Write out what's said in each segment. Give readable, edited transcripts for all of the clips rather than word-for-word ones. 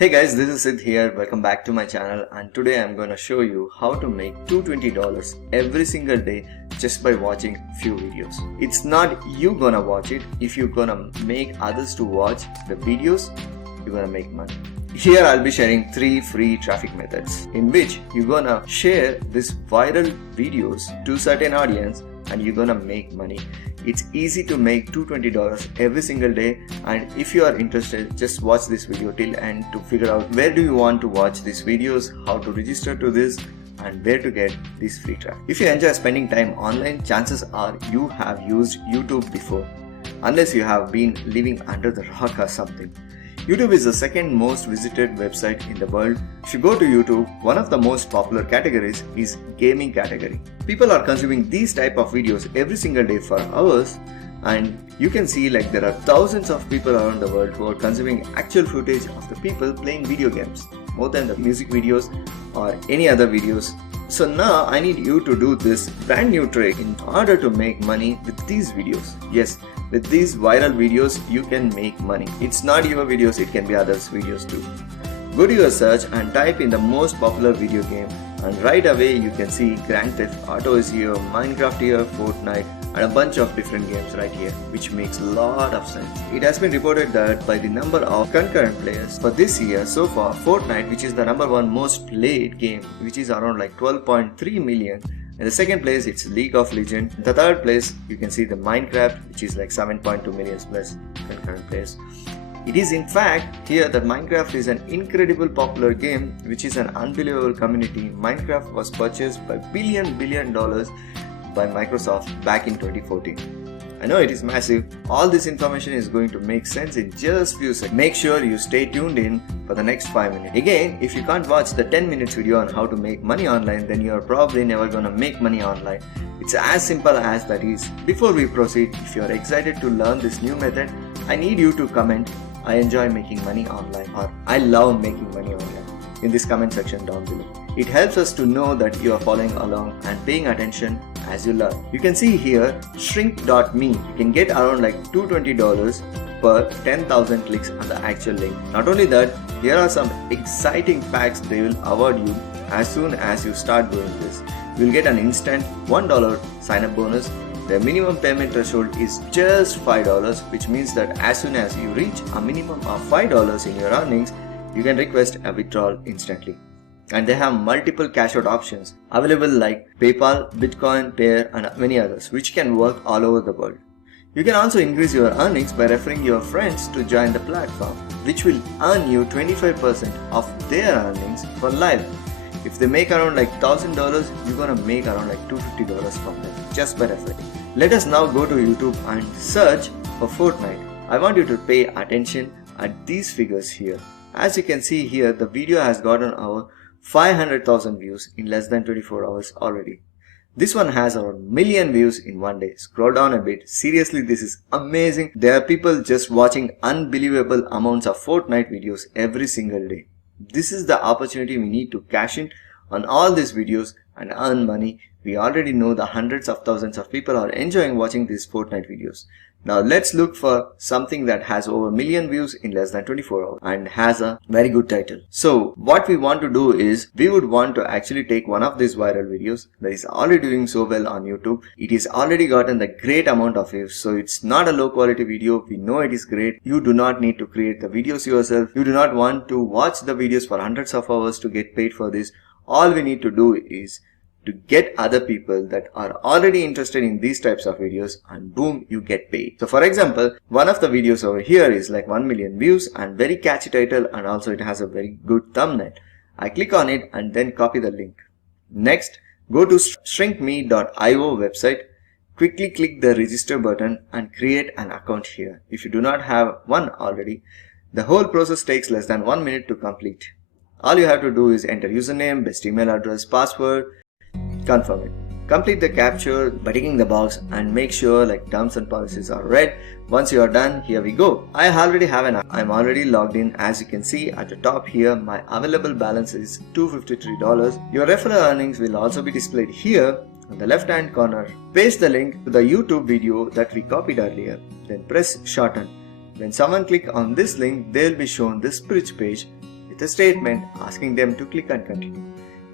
Hey guys, this is Sid here. Welcome back to my channel, and today I'm going to show you how to make $220 every single day just by watching few videos. It's not you gonna watch it. If you're gonna make others to watch the videos, you're gonna make money. Here I'll be sharing 3 free traffic methods in which you're gonna share this viral videos to certain audience and you're gonna make money. It's easy to make $220 every single day, and if you are interested, just watch this video till end to figure out where do you want to watch these videos, how to register to this, and where to get this free traffic. If you enjoy spending time online, chances are you have used YouTube before, unless you have been living under the rock or something. YouTube is the second most visited website in the world. If you go to YouTube, one of the most popular categories is gaming category. People are consuming these type of videos every single day for hours, and you can see like there are thousands of people around the world who are consuming actual footage of the people playing video games, more than the music videos or any other videos. So now I need you to do this brand new trick in order to make money with these videos. Yes, with these viral videos you can make money. It's not your videos, it can be others' videos too. Go to your search and type in the most popular video game, and right away you can see Grand Theft Auto is here, Minecraft here, Fortnite, and a bunch of different games right here, which makes a lot of sense. It has been reported that by the number of concurrent players for this year so far, Fortnite, which is the #1 most played game, which is around like 12.3 million. In the second place, it's League of Legends. In the third place, you can see the Minecraft, which is like 7.2 million plus concurrent players. It is in fact here that Minecraft is an incredible popular game, which is an unbelievable community. Minecraft was purchased by billion dollars by Microsoft back in 2014. I know it is massive. All this information is going to make sense in just few seconds. Make sure you stay tuned in for the next 5 minutes. Again, if you can't watch the 10 minutes video on how to make money online, then you are probably never gonna make money online. It's as simple as that is. Before we proceed, if you are excited to learn this new method, I need you to comment, "I enjoy making money online" or "I love making money online" in this comment section down below. It helps us to know that you are following along and paying attention as you learn. You can see here shrink.me. You can get around like $220 per 10,000 clicks on the actual link. Not only that, here are some exciting packs they will award you as soon as you start doing this. You will get an instant $1 sign up bonus. The minimum payment threshold is just $5, which means that as soon as you reach a minimum of $5 in your earnings, you can request a withdrawal instantly. And they have multiple cash out options available like PayPal, Bitcoin, Payer, and many others, which can work all over the world. You can also increase your earnings by referring your friends to join the platform, which will earn you 25% of their earnings for life. If they make around like $1,000, you're gonna make around like $250 from them just by referring. Let us now go to YouTube and search for Fortnite. I want you to pay attention at these figures here. As you can see here, the video has gotten over 500,000 views in less than 24 hours already. This one has around million views in one day. Scroll down a bit. Seriously, this is amazing. There are people just watching unbelievable amounts of Fortnite videos every single day. This is the opportunity we need to cash in on all these videos and earn money. We already know the hundreds of thousands of people are enjoying watching these Fortnite videos. Now let's look for something that has over a million views in less than 24 hours and has a very good title. So what we want to do is, we would want to actually take one of these viral videos that is already doing so well on YouTube. It is already gotten the great amount of views, so it's not a low quality video. We know it is great. You do not need to create the videos yourself. You do not want to watch the videos for hundreds of hours to get paid for this. All we need to do is to get other people that are already interested in these types of videos, and boom, you get paid. So for example, one of the videos over here is like 1 million views and very catchy title, and also it has a very good thumbnail. I click on it and then copy the link. Next, go to shrinkme.io website, quickly click the register button and create an account here. If you do not have one already, the whole process takes less than 1 minute to complete. All you have to do is enter username, best email address, password, confirm it. Complete the capture by ticking the box and make sure like terms and policies are read. Once you are done, here we go. I already have an app. I'm already logged in. As you can see at the top here, my available balance is $253. Your referral earnings will also be displayed here on the left hand corner. Paste the link to the YouTube video that we copied earlier. Then press shorten. When someone click on this link, they will be shown this bridge page with a statement asking them to click and continue.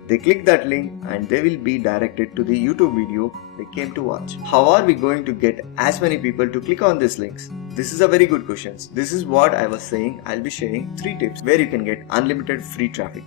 They click that link and they will be directed to the YouTube video they came to watch. How are we going to get as many people to click on these links? This is a very good question. This is what I was saying. I'll be sharing 3 tips where you can get unlimited free traffic.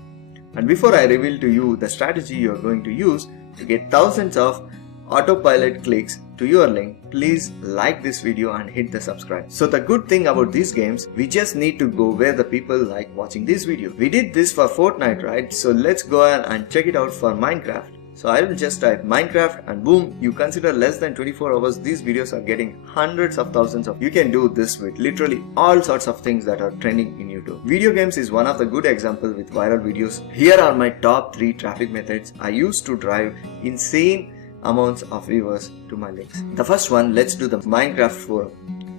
And before I reveal to you the strategy you are going to use to get thousands of autopilot clicks to your link, please like this video and hit the subscribe. So the good thing about these games, we just need to go where the people like watching this video. We did this for Fortnite, right? So let's go ahead and check it out for Minecraft. So I will just type Minecraft and boom, you consider less than 24 hours, these videos are getting hundreds of thousands of. You can do this with literally all sorts of things that are trending in YouTube. Video games is one of the good examples with viral videos. Here are my top 3 traffic methods I use to drive insane amounts of viewers to my links. The first one, let's do the Minecraft forum.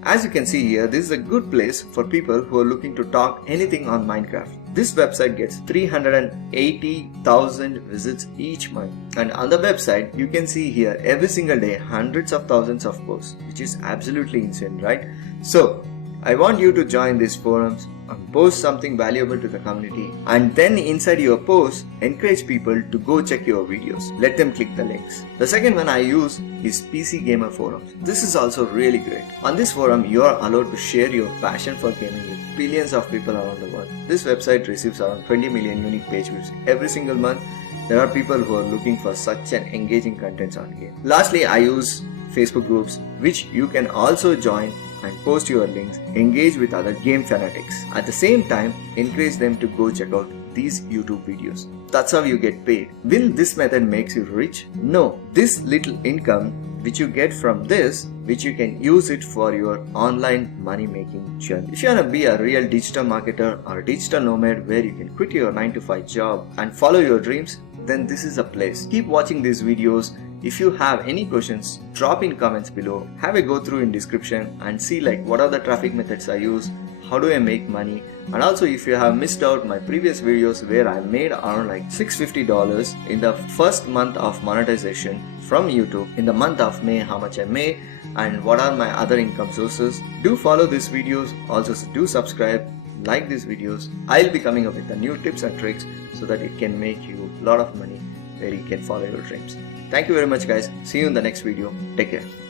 As you can see here, this is a good place for people who are looking to talk anything on Minecraft. This website gets 380,000 visits each month, and on the website you can see here every single day hundreds of thousands of posts, which is absolutely insane, right? So I want you to join these forums and post something valuable to the community, and then inside your post encourage people to go check your videos. Let them click the links. The second one I use is PC Gamer forums. This is also really great. On this forum you are allowed to share your passion for gaming with billions of people around the world. This website receives around 20 million unique page views every single month. There are people who are looking for such an engaging content on game. Lastly, I use Facebook groups, which you can also join and post your links, engage with other game fanatics. At the same time, encourage them to go check out these YouTube videos. That's how you get paid. Will this method makes you rich? No. This little income which you get from this, which you can use it for your online money making journey. If you want to be a real digital marketer or a digital nomad where you can quit your 9-to-5 job and follow your dreams, then this is a place. Keep watching these videos. If you have any questions, drop in comments below. Have a go through in description and see like what are the traffic methods I use, how do I make money, and also if you have missed out my previous videos where I made around like $650 in the first month of monetization from YouTube, in the month of May how much I made and what are my other income sources. Do follow these videos, also do subscribe, like these videos. I'll be coming up with the new tips and tricks so that it can make you a lot of money where you can follow your dreams. Thank you very much guys. See you in the next video. Take care.